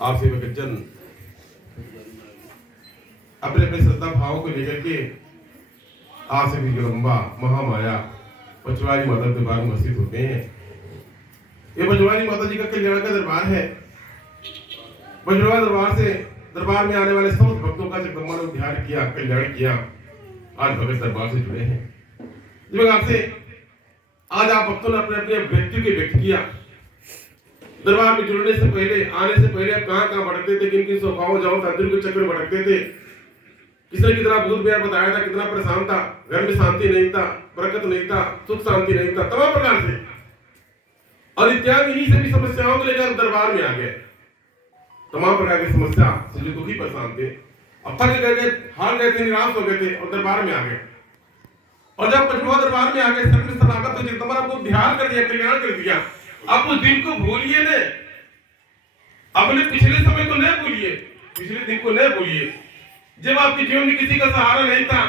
आप सेवकजन अपने अपने श्रद्धा भावों को लेकर के आज से भी जगदम्बा महामाया पचवारी माता दरबार में उपस्थित होते हैं। ये पचवारी माता जी का कल्याण का दरबार है। पचवारी दरबार से दरबार में आने वाले समस्त भक्तों का जगदम्बा ने उद्धार किया, कल्याण किया। आज भगत दरबार से जुड़े हैं। इस प्रकार से आज आप भक्तों ने अपने अपने व्यक्ति के व्यक्त किया। दरबार में जुड़ने से पहले, आने से पहले आप कहां भटकते थे, किन किन स्वभाव जाओ तांत्रिक के चक्कर में भटकते थे, किसने कितना भूत प्यार बताया था, कितना परेशान था, घर में शांति नहीं था, बरकत नहीं था, सुख शांति नहीं था, तमाम प्रकार से और इत्यादि इन्हीं सभी समस्याओं को लेकर दरबार में आ गए। तमाम प्रकार की समस्या से जो दुखी परेशान थे, अब थक गए, हार गए थे, निराश हो गए थे और दरबार में आ गए। और जब पचवा दरबार में आ गए, सर्व शरणागत तो जगदम्बा आपको ध्यान कर दिया, कल्याण कर दिया। आप उस दिन को भूलिए न, अपने पिछले समय को न भूलिए, पिछले दिन को न भूलिए जब आपके जीवन में किसी का सहारा नहीं था,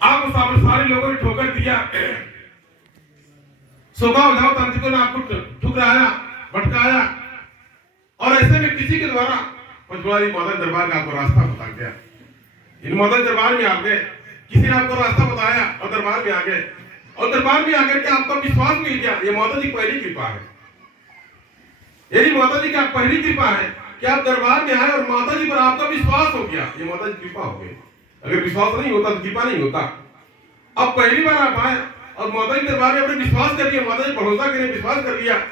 आपको सारे लोगों ने ठोकर दिया, स्वभाव जाओ तांत्रिकों ने आपको ठुकराया, भटकाया और ऐसे में किसी के द्वारा पचवारी माता दरबार का आपको रास्ता बता गया। इन माता दरबार में आ गए, किसी ने आपको रास्ता बताया और दरबार में आ गए और दरबार में आकर के आपका विश्वास मिल गया। ये माता जी पहली कृपा है। यदि माता जी की पहली कृपा है कि आप दरबार में आए और माता जी पर आपका विश्वास हो गया, ये माता जी कृपा हो गई। अगर विश्वास नहीं होता तो कृपा नहीं होता। अब पहली बार आप आए और माता जी दरबार में अपने विश्वास कर लिया, माता जी भरोसा करके विश्वास कर लिया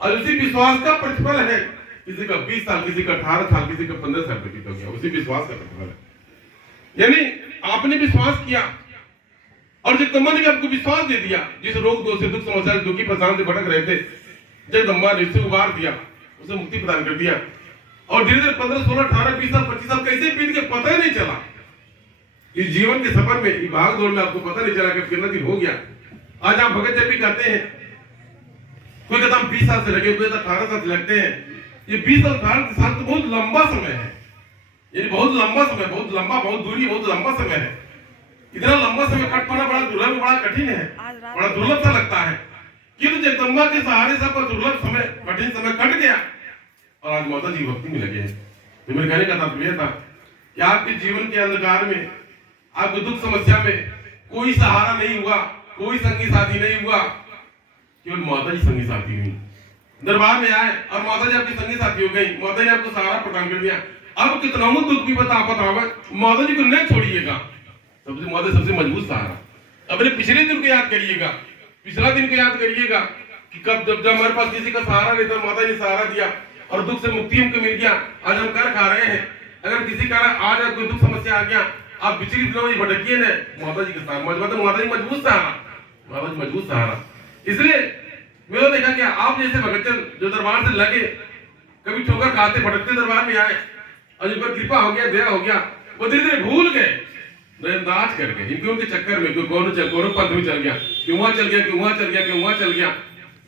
और उसी विश्वास का प्रतिफल है। किसी का 20 साल, किसी का 18 साल, किसी का 15 साल व्यतीत हो गया, उसी विश्वास का प्रतिफल है। यानी आपने विश्वास किया और जगदम्बा ने आपको विश्वास दे दिया। जिस रोग दोष से, दुख समस्या से, दुखी परेशान से भटक रहे थे, जगदम्बा ने उससे उबार दिया, उसे मुक्ति प्रदान कर दिया। और धीरे धीरे 15, 16, 18, 20 साल, 25 साल कैसे बीत के पता ही नहीं चला। इस जीवन के सफर में, इस भाग दौड़ में आपको पता नहीं चला कि कितना दिन हो गया। आज आप भगत जब भी कहते हैं, कोई कहता हम 20 साल से लगे, कोई 18 साल से लगते हैं। ये 20 साल 18 साल तो बहुत लंबा समय है। ये बहुत लंबा समय, बहुत लंबा, बहुत दूरी, बहुत लंबा समय है। इतना लंबा समय कट पाना बड़ा दुर्लभ, बड़ा कठिन है, बड़ा दुर्लभ सा लगता है। किंतु जगदम्बा के सहारे से दुर्लभ समय, कठिन समय कट गया और आज माता जी भक्ति में लगे हैं। तो मेरे कहने का तात्पर्य था कि आपके जीवन के अंधकार में, आपको दुख समस्या में कोई सहारा नहीं हुआ, कोई संगी साथी नहीं हुआ, केवल माता जी संगी साथी हुई। दरबार में आए और माता जी आपकी संगी साथी हो गई, माता जी आपको सहारा प्रदान कर दिया। अब कितना दुख भी बताओ, माता जी को नहीं छोड़िएगा। सबसे माता सबसे मजबूत सहारा। अपने पिछले दिन को याद करिएगा, पिछला दिन को याद करिएगा कि कब जब हमारे पास किसी का सहारा नहीं था, माता जी सहारा दिया और दुख से मुक्ति हमको मिल गया। आज हम कर खा रहे हैं। अगर किसी कारण आज कोई दुख समस्या आ गया, आप पिछली दिनों में भटकिए न, माता जी के साथ माता जी मजबूत सहारा, माता जी मजबूत सहारा। इसलिए मैंने देखा कि आप जैसे भगतजन जो दरबार से लगे, कभी ठोकर खाते भटकते दरबार में आए और जिन पर कृपा हो गया, दया हो गया, वो धीरे धीरे भूल गए, नजरअंदाज कर गए। इनके उनके चक्कर में कोई कौन पद में चल गया, क्यों वहां चल गया, क्यों वहां चल गया, क्यों वहां चल गया।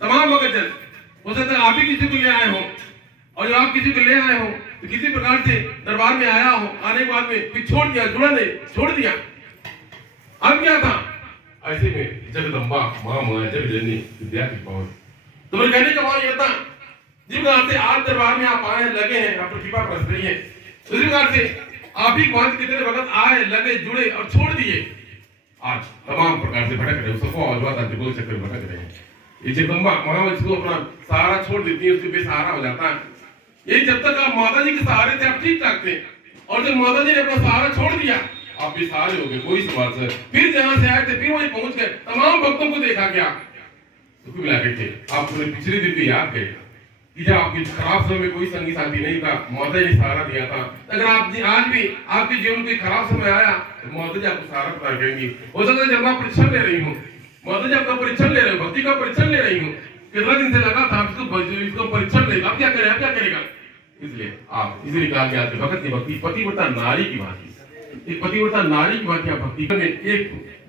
तमाम भगतजन हो सकता है आप ही किसी को ले आए हो और जब आप किसी को ले आए हो तो किसी प्रकार से दरबार में आया हो, आने के बाद में फिर छोड़ दिया, जुड़ा नहीं, छोड़ दिया। अब क्या था, ऐसे में जगदम्बा महामाया जगजननी विद्या की पहुंच। तो मेरे कहने का भाव यह था, जिस प्रकार से आज दरबार में आप आए, लगे हैं, आप कृपा बरस रही है, उसी प्रकार से आप ही पांच कितने भगत आए, लगे, जुड़े और छोड़ दिए। आज तमाम प्रकार से भटक रहे, सबको आवाज चक्कर भटक रहे हैं। ये जगदम्बा माँ इसको अपना सहारा छोड़ देती है, उसके बेसहारा हो जाता है। ये जब तक आप माता जी के सहारे थे, आप ठीक ठाक थे, और जब माता जी ने अपना सहारा छोड़ दिया, आप बेसहारे हो गए, कोई सवाल से। फिर जहां से आए थे फिर वहीं पहुंच गए। तमाम भक्तों को देखा गया, तो मिला के थे आप पूरे पिछले दिन भी याद गए कि जब आपके खराब समय में कोई संगी साथी नहीं था, माता जी ने सहारा दिया था। अगर आप आज भी आपके जीवन में खराब समय आया तो माता जी आपको सहारा प्रदान करेंगी। हो सकता है जब आप परीक्षण ले रही हूँ, माता जी आपका परीक्षण ले रहे हो, भक्ति का परीक्षण ले रही हूँ, कितना दिन से लगा था इसको परीक्षण लेगा, अब क्या करेगा, अब क्या करेगा। इसलिए आप इसे निकाल के आते भगत की भक्ति पतिव्रता नारी की भांति, एक पतिव्रता नारी की भांति आप भक्ति करें। एक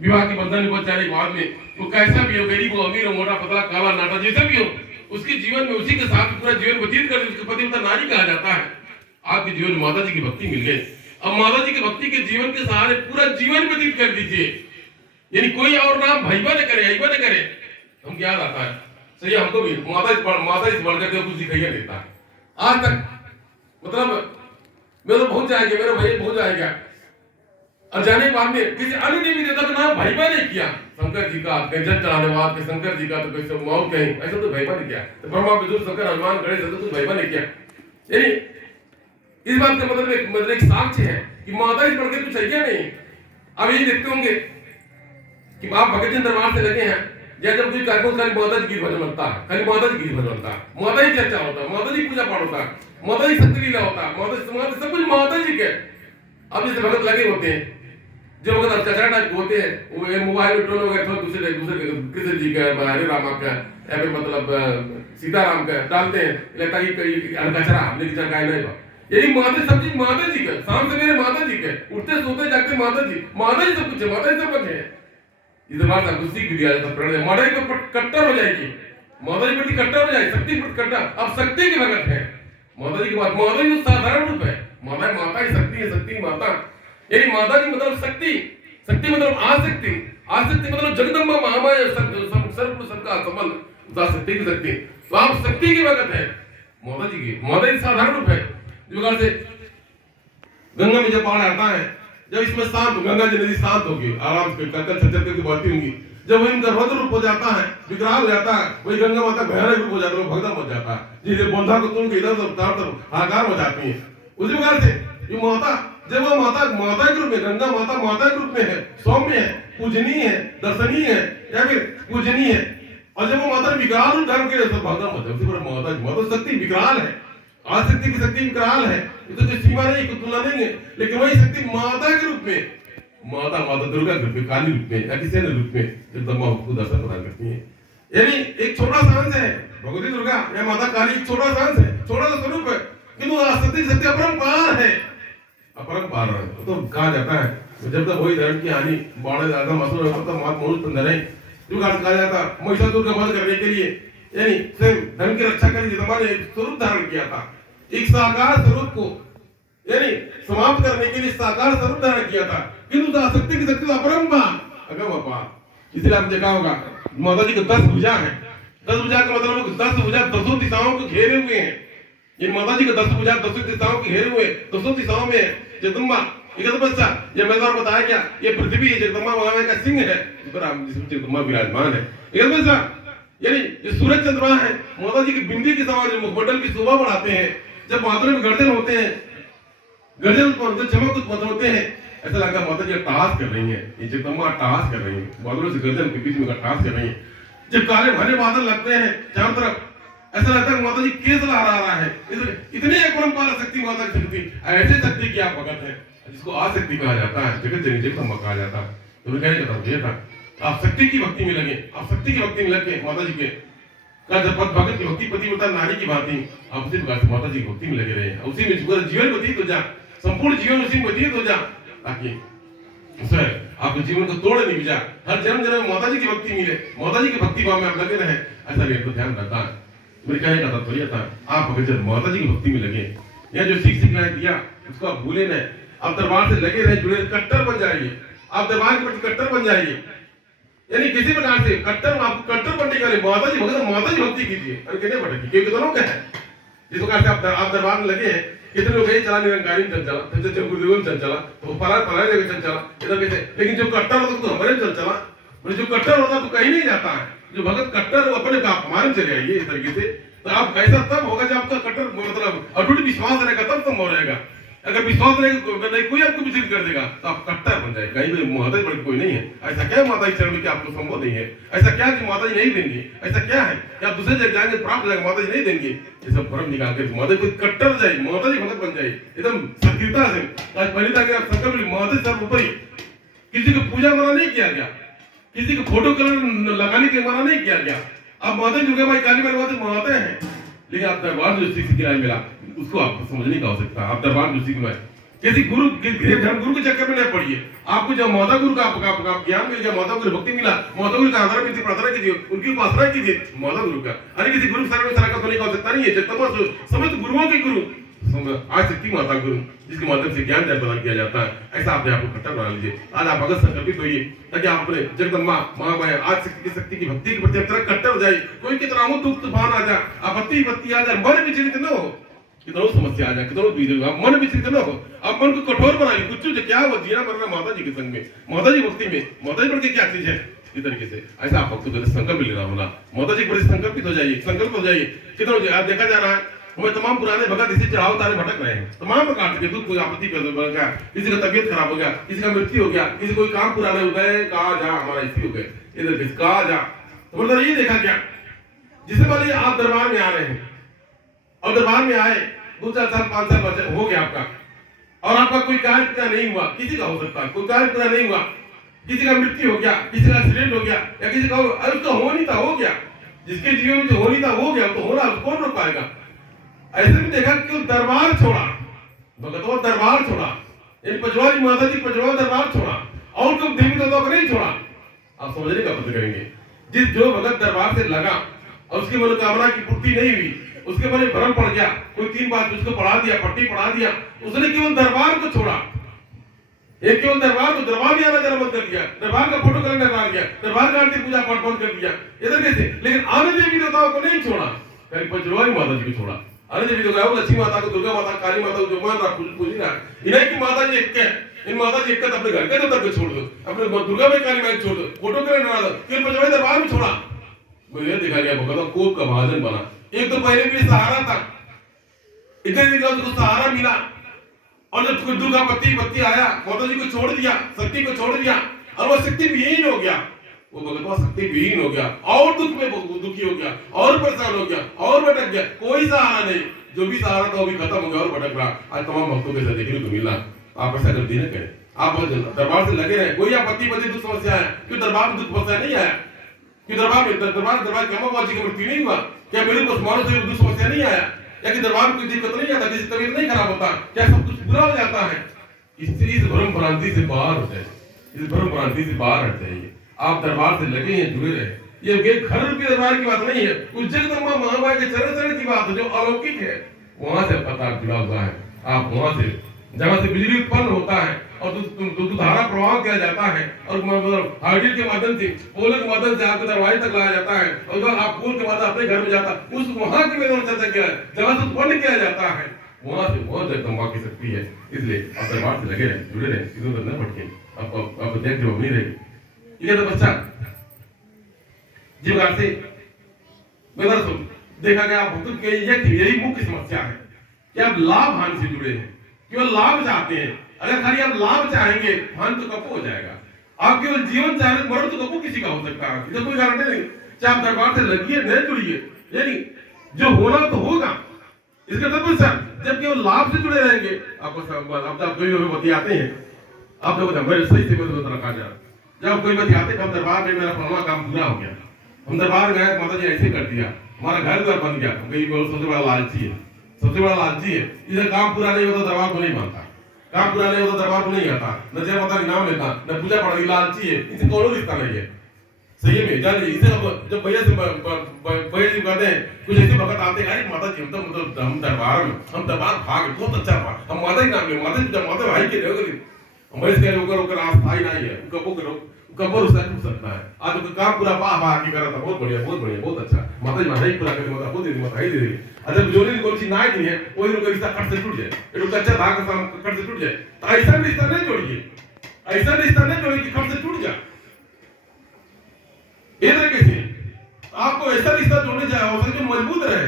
विवाह के बंधन में बचाने के बाद में वो कैसा भी हो, गरीब हो, अमीर हो, मोटा पतला, काला नाटा, जैसा भी हो, उसके जीवन में उसी के साथ पूरा जीवन व्यतीत कर उसको पतिव्रता नारी कहा जाता है। आपके जीवन में माता जी की भक्ति मिल गई। अब माता जी की भक्ति के जीवन के सहारे पूरा जीवन व्यतीत कर दीजिए। यानी कोई और नाम भैया न करे, अइबा न करे, हम क्या आता है सही, हमको भी माता से बढ़ करके कुछ दिखाइए देता है। आज तक मतलब मेरे पहुंच जाएंगे, मेरे भाई पहुंच जाएगा। और जाने के बाद में किसी अन्य देवी देवता का नाम भाईबा नहीं किया। शंकर जी का कहीं जल चढ़ाने वाला के शंकर जी का तो कोई मौत कहीं ऐसा तो भाईबा नहीं किया। तो ब्रह्मा विष्णु शंकर हनुमान गणेश तो भाईबा नहीं किया। यानी इस बात का मतलब एक साक्ष्य है कि माता जी बढ़ के कुछ चाहिए नहीं। अब यही देखते होंगे कि आप भगत जी दरबार से लगे हैं, या जब कोई कार्यक्रम खाली माता जी की भजन बनता है, खाली माता जी की भजन बनता है, माता जी चर्चा होता है, माता जी पूजा पाठ होता है, माता जी शक्ति लीला होता है, माता सब कुछ माता जी के। अब जैसे भगत लगे होते हैं, जो भगत कचरा टाइप होते हैं, वो मोबाइल में ट्रोल वगैरह दूसरे कृष्ण जी का, हरे रामा का, या फिर मतलब सीताराम का डालते हैं, लगता है कि कचरा हमने की चरकाए नहीं बा। यही माता सब चीज माता जी का, शाम से मेरे माता जी के, उठते सोते जागते माता जी सब कुछ है, माता जी सब कुछ है। इस बात आपको सीख भी दिया जाता है, माता जी को कट्टर हो जाएगी, माता जी प्रति कट्टर हो जाएगी, शक्ति प्रति कट्टर। अब शक्ति की भगत है माता जी की बात। माता जी साधारण रूप है, माता ही शक्ति है, शक्ति माता। यही माता जी मतलब शक्ति, शक्ति मतलब आसक्ति, आसक्ति मतलब जगदम्बा महामाया, सर्व सबका संबंध, शक्ति की शक्ति। तो आप शक्ति की भगत है माता जी की। माता जी साधारण रूप है। इस प्रकार से गंगा में जब बाढ़ आता है, जब इसमें शांत, गंगा जी नदी शांत होगी, आराम से कल छचर करके बहती होंगी, जब वही इनका रौद्र रूप हो जाता है, विकराल हो जाता है, वही गंगा माता भयानक रूप हो जाता है, भगदम हो जाता है, जिसे बोंधा को तुम इधर से चारों तरफ हाहाकार हो जाती है। उसी प्रकार से ये माता, जब वो माता के रूप में, गंगा माता के रूप में है, सौम्य है, पूजनीय है, दर्शनीय है, या फिर पूजनीय है, और जब वो माता ने विकराल रूप धारण किया तो भगदम हो जाती है। माता शक्ति विकराल है, आसक्ति की शक्ति विकराल है, ये तो कोई सीमा नहीं, कोई तुलना नहीं है। लेकिन वही शक्ति माता के रूप में, माता दुर्गा के रूप में, काली रूप में, या किसी अन्य रूप में जगदम्बा को दर्शन प्रदान करती है। यानी एक छोटा सा अंश है भगवती दुर्गा या माता काली, एक छोटा सा अंश है, छोटा सा स्वरूप है, किंतु आसक्ति शक्ति अपरंपार है, अपरंपार है। तो कहा जाता है जब तक वही धर्म की हानि बाढ़ ज्यादा मशहूर है, तब मात मनुष्य अंदर है। जो कहा जाता महिषासुर का वध करने के लिए, यानी स्वयं धर्म की रक्षा करने जगदम्बा ने एक स्वरूप धारण किया था, एक साकार स्वरूप को यानी समाप्त करने के लिए साकार स्वरूप धारण किया था। किंतु आसक्ति की शक्ति अपरंपार, अगम अपार। इसलिए आप देखा होगा माता जी के 10 भुजा है। 10 भुजा का मतलब 10 भुजा 10 दिशाओं को घेरे हुए हैं। ये माता जी के 10 भुजा 10 दिशाओं को घेरे हुए, 10 दिशाओं में जगदम्बा। ये मैंने और बताया क्या, ये पृथ्वी जगदम्बा महामाया का सिंह है, जगदम्बा विराजमान है। यानी ये सूरज चंद्रमा है, माता जी की बिंदी के समान जो मुखमंडल की शोभा बढ़ाते हैं। जब बादलों में गर्जन होते हैं, गर्जन उत्पन्न चमक उत्पन्न होते हैं, ऐसा लगता है माता जी अट्टहास कर रही है, ये जगदम्बा अट्टहास कर रही है, बादलों से गर्जन के बीच में अट्टहास कर रही है। जब काले भरे बादल लगते हैं चारों तरफ, ऐसा लगता है माता जी केस लहरा रहा है। इतनी अपरंपार शक्ति माता की शक्ति, ऐसे शक्ति की आप भगत है जिसको आसक्ति कहा जाता है, जगत जननी जगदम्बा कहा जाता है। तो मैं कहने का ये था आप शक्ति की भक्ति में लगे, आप शक्ति की भक्ति में लगे माता जी के का जब भगत की भक्ति पतिव्रता नारी की भांति आप उसी प्रकार से माता जी की भक्ति में लगे रहे, उसी में पूरा जीवन व्यतीत हो जा, संपूर्ण जीवन उसी में व्यतीत हो जा, ताकि उससे आपके जीवन को तोड़ नहीं जा, हर जन्म जन्म माता जी की भक्ति मिले, माता जी की भक्ति भाव में आप लगे रहे। ऐसा नहीं तो ध्यान रखता है। मेरे कहने का तात्पर्य था आप अगर जब माता जी की भक्ति में लगे, या जो सीखना दिया उसको आप भूले नहीं, आप दरबार से लगे रहे, जुड़े, कट्टर बन जाइए, आप दरबार के प्रति कट्टर बन जाइए। यानी किसी प्रकार से कट्टर, आप कट्टर बनने का माता जी भगत, माता जी भक्ति कीजिए, और कहने भटकी, क्योंकि दोनों का है। जिस प्रकार से आप दरबार में लगे हैं, कितने लोग चला निरंकारी में चल चला, गुरुदेव में चल चला, तो फलाना जगह चल चला, इधर कैसे। लेकिन जो कट्टर होता तो हमारे चल चला, जो कट्टर होता तो कहीं नहीं जाता है। जो भगत कट्टर अपने हमारे चले आइए इस तरीके से, तो आप कैसा तब होगा जब आपका कट्टर मतलब अटूट विश्वास रहेगा, तब संभव रहेगा। अगर विश्वास नहीं कोई आपको विचलित कर देगा तो आप कट्टर बन जाएगा। कहीं माता जी बड़ी कोई नहीं है, ऐसा क्या माता जी चरण में कि आपको संभव नहीं है, ऐसा क्या कि माता जी नहीं देंगी, ऐसा क्या है कि आप दूसरे जगह जाएंगे प्राप्त हो जाएगा, माता जी नहीं देंगे। ये सब भ्रम निकाल के माता जी कट्टर जाए, माता जी भगत बन जाए एकदम सक्रियता से। आज पहले तक आप संकल्प माता जी सर्वोपरि, किसी को पूजा मना नहीं किया गया, किसी को फोटो कलर लगाने के मना नहीं किया गया। अब माता दुर्गा माई काली माई माता है, लेकिन आप दरबार जो सीख मिला उसको आपको समझने की आवश्यकता है। आप दरबार जो सीख में किसी गुरु धर्म गुरु के चक्कर में नहीं पड़िए। आपको जब माता गुरु का ज्ञान मिल गया, माता गुरु भक्ति मिला, माता गुरु का आदर कीजिए, प्रार्थना कीजिए, उनकी उपासना कीजिए माता गुरु का। अरे किसी गुरु शरण में शरण होने की आवश्यकता नहीं है। जब समस्त गुरुओं के गुरु आज शक्ति माता गुरु जिसके माध्यम से ज्ञान प्रदान किया जाता है, ऐसा अपने आप को कट्टर बना लीजिए। आज आप भगत संकल्पित होइए ताकि आप अपने जगदम्बा महामाया आज शक्ति की भक्ति के प्रति तरह कट्टर हो जाए। कोई कितना दुख तूफान आ जाए, आपत्ति विपत्ति आ जाए, मन विचलित न हो, कितनों समस्या आ जाए, कितनों बीज आप मन विचलित न हो, आप मन को कठोर बनाइए। कुछ जो क्या वो जीना मरना माता जी के संग में, माता जी भक्ति में, माता जी बढ़ के क्या चीज है इस तरीके से। ऐसा आप भक्तों के संकल्प लेना होगा, माता जी के प्रति संकल्पित हो जाइए, संकल्प हो जाइए। कितनों देखा जा रहा है हमें तमाम पुराने भगत इसी चढ़ाव तारे भटक रहे हैं, तमाम प्रकार के दुख, कोई आपत्ति पैदा हो गया, किसी का तबियत खराब हो गया, किसी का मृत्यु हो गया, किसी कोई काम पुराने हो गए, कहा जा हमारा इसी हो गए, इधर कहा जा। तो मतलब ये देखा क्या, जिसे बोले आप दरबार में आ रहे हैं और दरबार में आए 2-4 साल 5 साल बचे हो गया आपका, और आपका कोई कार्य पूरा नहीं हुआ, किसी का हो सकता है कोई कार्य पूरा नहीं हुआ, किसी का मृत्यु हो गया, किसी का एक्सीडेंट हो गया, या किसी का अरे तो हो नहीं था हो गया, जिसके जीवन में जो हो नहीं था हो गया, तो होना कौन रोक पाएगा। ऐसे में देखा कि दरबार छोड़ा, भगतवा दरबार छोड़ा, पचवारी माता जी पचवा दरबार छोड़ा, और कब देवी देवताओं को नहीं छोड़ा। आप समझने का प्रयत्न करेंगे, जिस जो भगत दरबार से लगा और उसकी मनोकामना की पूर्ति नहीं हुई, उसके मन में भ्रम पड़ गया, कोई 3 बात उसको पढ़ा दिया, पट्टी पढ़ा दिया, उसने केवल दरबार को छोड़ा। एक केवल दरबार को, दरबार में आना जरा बंद कर दिया, दरबार का फोटो कलर लगा दिया, दरबार का आरती पूजा पाठ बंद कर दिया, इधर कैसे। लेकिन आने देवी देवताओं को नहीं छोड़ा, पचवारी माता जी को छोड़ा। आने देवी देवताओं, लक्ष्मी माता को, दुर्गा माता, काली माता को जो मान रहा पूज रहा, इन्हीं की माता जी एक है, इन माता जी एक अपने घर के देवता को छोड़ दो, अपने दुर्गा में काली माता छोड़ दो, फोटो कलर लगा दो, फिर पचवारी दरबार में छोड़ा। मुझे देखा गया भगत कोप का महाजन बना। एक तो पहले भी सहारा था, इतने दिन का उसको सहारा मिला, और जब दुर्गा पत्ती आया, माता जी को छोड़ दिया, शक्ति को छोड़ दिया, और वो शक्ति विहीन हो गया, वो भगतवा शक्ति विहीन हो गया, और दुख में दुखी हो गया, और परेशान हो गया, और भटक गया, कोई सहारा नहीं। जो भी सहारा था वो भी खत्म हो गया और भटक रहा। आज तमाम भक्तों के साथ देखने को मिला। आप ऐसा गलती न करें, आप दरबार से लगे रहे। कोई आपत्ति दुख समस्या है, क्यों दरबार में दुख समस्या नहीं आया, कि दरबार क्या बाबा जी का मृत्यु नहीं हुआ, क्या मेरे को मानो से दुख समस्या नहीं आया, या कि दरबार में कोई दिक्कत नहीं आता, किसी तबीयत नहीं खराब होता, क्या सब कुछ पूरा हो जाता है। इस भ्रम भ्रांति से बाहर हो जाए, इस भ्रम भ्रांति से बाहर हट जाइए। आप दरबार से लगे हैं, जुड़े रहे। ये घर रूपी दरबार की बात नहीं है, उस जगदम्बा महामाया के चरण की बात है जो अलौकिक है। वहां से पता जुड़ा हुआ है। आप वहां से, जहां से बिजली उत्पन्न होता है और धारा प्रवाह किया जाता है, और मतलब हार्डिल के माध्यम से, पोल के माध्यम से आपके दरवाजे तक लाया जाता है, और आप पोल के माध्यम अपने घर में जाता है, उस वहां की मैंने चर्चा किया है, जहां से उत्पन्न किया जाता है, वहां से बहुत जगदम्बा की शक्ति है। इसलिए आप दरबार से लगे रहे, जुड़े रहे, इधर उधर न भटके। आप देख जो नहीं रहे ये तो बच्चा जीवकार से देखा गया। भक्तों के यही मुख्य समस्या है कि आप लाभ हानि से जुड़े हैं, केवल लाभ चाहते हैं। अगर खाली आप लाभ चाहेंगे, हानि तो कब हो जाएगा। आप केवल जीवन चाह रहे, मरण तो कब किसी का हो सकता है, इसका कोई गारंटी नहीं। चाहे आप दरबार से लगिए नहीं जुड़िए, यानी जो होना तो होगा। इसका मतलब सर जब केवल लाभ से जुड़े रहेंगे, आपको कोई बतियाते हैं, आप लोग सही से रखा जाए। जब कोई बतियाते हम दरबार में मेरा फलवा काम पूरा हो गया, हम दरबार गए, माता जी ऐसे कर दिया, हमारा घर द्वार बन गया। सबसे बड़ा लालची है, सबसे बड़ा लालची है। इधर काम पूरा नहीं होता दरबार को नहीं मानता, काम पूरा नहीं होता दरबार को नहीं आता, न जय माता का नाम लेता, न पूजा पढ़ी। लालची है, इसे कोई रिश्ता नहीं है। सही में जान लीजिए, इसे जब भैया जी कहते हैं कुछ ऐसे भगत आते हैं, माता जी हम दरबार में, हम दरबार भाग बहुत अच्छा था, हम माता ही नाम ले, माता भाई के रहोगे, ऊपर आस्थाई नहीं है, कबर उसका टूट सकता है। आज तो काम पूरा वाह की करा था, बहुत बढ़िया बहुत अच्छा। माता जी नहीं पूरा करके माता दे दी, माता ही दे दी। अच्छा जोरी कोई चीज ना ही है, वही लोग रिश्ता कट से टूट जाए, ये लोग कच्चा धागा कट से टूट जाए। तो ऐसा रिश्ता नहीं जोड़िए, ऐसा रिश्ता नहीं जोड़िए कि कट से टूट जाए। ये तरीके से आपको ऐसा रिश्ता जोड़ने जाए हो जो मजबूत रहे।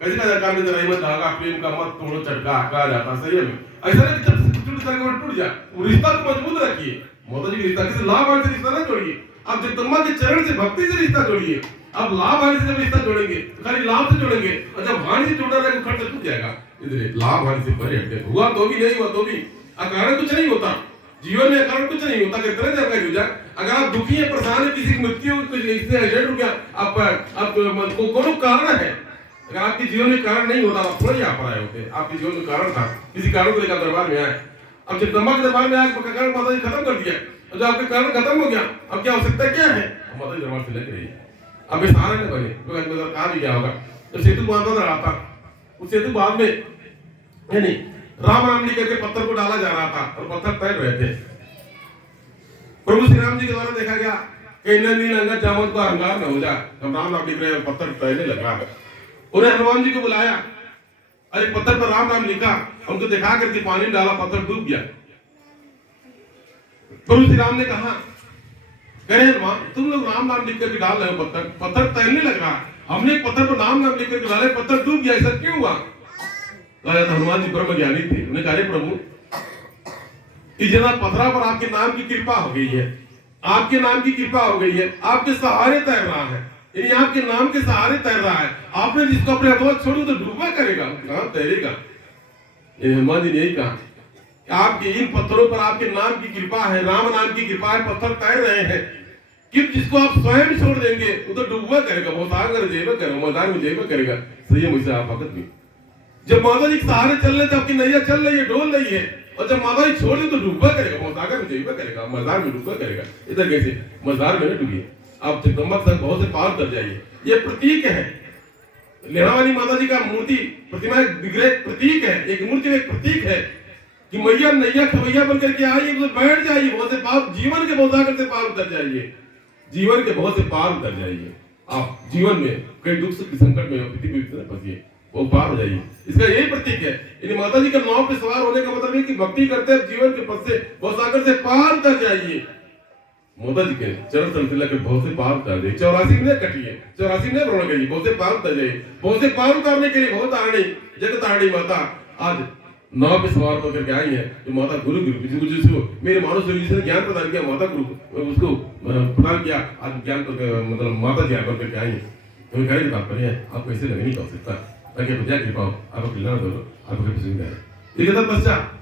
कैसे का जाकर में रही मत धागा प्रेम का मत तोड़ो, चटका कहा जाता सही है। ऐसा नहीं कि टूट जाए, वो रिश्ता को मजबूत रखिए। माता जी के रिश्ता किसी लाभ हानि से रिश्ता ना जोड़िए, आप जगदम्बा के चरण से भक्ति से रिश्ता जोड़िए। आप लाभ हानि से जब रिश्ता जोड़ेंगे तो खाली लाभ से जोड़ेंगे, और जब हानि से जोड़ा रहेगा खर्च टूट जाएगा। इसलिए लाभ हानि से परे हटके, हुआ तो भी नहीं हुआ तो भी अकारण कुछ नहीं होता, जीवन में अकारण कुछ नहीं होता। कितना जानकारी हो जाए, अगर आप दुखी है, परेशान है, किसी की मृत्यु एक्सीडेंट हो गया, आप कोनो कारण है, अगर आपके जीवन में कारण नहीं होता, आप थोड़ा ही आ पाए होते। आपके जीवन में कारण था, किसी कारण को लेकर दरबार में आए, अब जगदम्बा के दरबार में आए, कारण माता जी खत्म कर दिया, और जब आपके कारण खत्म हो गया, अब क्या आवश्यकता क्या है, माता जी दरबार से लेकर रही। अब ये सहारा नहीं बने, कहा भी क्या होगा। जब सेतु बांधा रहा था, उस सेतु बाद में यानी राम जी करके पत्थर को डाला जा रहा था, और पत्थर तैर रहे थे। प्रभु श्री राम जी के द्वारा देखा गया कि नील अंगद जामन को अहंकार न हो जाए, जब राम लिख रहे पत्थर तैरने लगा, उन्हें हनुमान जी को बुलाया और एक पत्थर पर राम नाम लिखा, उनको दिखा करके पानी में डाला, पत्थर डूब गया। प्रभु श्री राम ने कहा, कहे हनुमान, तुम लोग राम नाम लिख करके डाल रहे हो, पत्थर तैरने लग रहा है, हमने एक पत्थर पर नाम नाम लिख करके डाले, पत्थर डूब गया, ऐसा क्यों हुआ? तो हनुमान जी ब्रह्म ज्ञानी थे, उन्हें कहा, प्रभु इस जना पत्थरा पर आपके नाम की कृपा हो गई है, आपके नाम की कृपा हो गई है, आपके सहारे तैर रहा है, यानी आपके नाम के सहारे तैर रहा है, आपने जिसको अपने हाथों छोड़ू तो डूबा करेगा, कहां तैरेगा? हनुमान जी ने यही कहा, आपके इन पत्थरों पर आपके नाम की कृपा है, राम नाम की कृपा है, पत्थर तैर रहे हैं, कि जिसको आप स्वयं छोड़ देंगे वो तो डूबा करेगा, बहुत आगर जेब करेगा, मैदान में जेब करेगा। सही है मुझसे आप भगत भी, जब माता जी के सहारे चल रहे थे, आपकी नैया चल रही है, डोल रही है, और जब माता जी छोड़ दे तो डूबा करेगा, बहुत आगर में जेब करेगा, मैदान में डूबा करेगा। इधर कैसे मजार में डूबिए, आप चिकम्बर तक बहुत से पार कर जाइए। ये प्रतीक है, लेना वाली माता जी का मूर्ति प्रतिमा विग्रह प्रतीक है, एक मूर्ति एक प्रतीक है कि मैया नैया खवैया बन करके आई, तो बैठ जाइए, बहुत से पार जीवन के बहुत आकर से पार उतर जाइए, जीवन के बहुत से पार उतर जाइए। आप जीवन में कई दुख सुख संकट में फंसिए, वो पार हो जाइए, इसका यही प्रतीक है। यानी माता जी का नाव पे सवार होने का मतलब है कि भक्ति करते हैं, जीवन के पथ से बहुत सागर से पार उतर जाइए। माता जी के चरण संतला के बहुत से पार उतर जाइए, 84 मिनट कटिए, 84 मिनट भ्रमण करिए, बहुत से पार उतर जाइए। बहुत से पार उतारने के लिए बहुत तारणी जगत तारणी माता आज नाव पे सवार होकर के आई है। जो माता गुरु गुरु जिसको मेरे मानस ने ज्ञान प्रदान किया, माता गुरु उसको प्रदान किया, आज ज्ञान मतलब माता जी आकर करके आई है। तो कहने की तात्पर्य है, आपको ऐसे लग नहीं कर सकता, ताकि कृपा हो, आपको खिलाना दो, आपको सुविधा है। ठीक है, तब पश्चात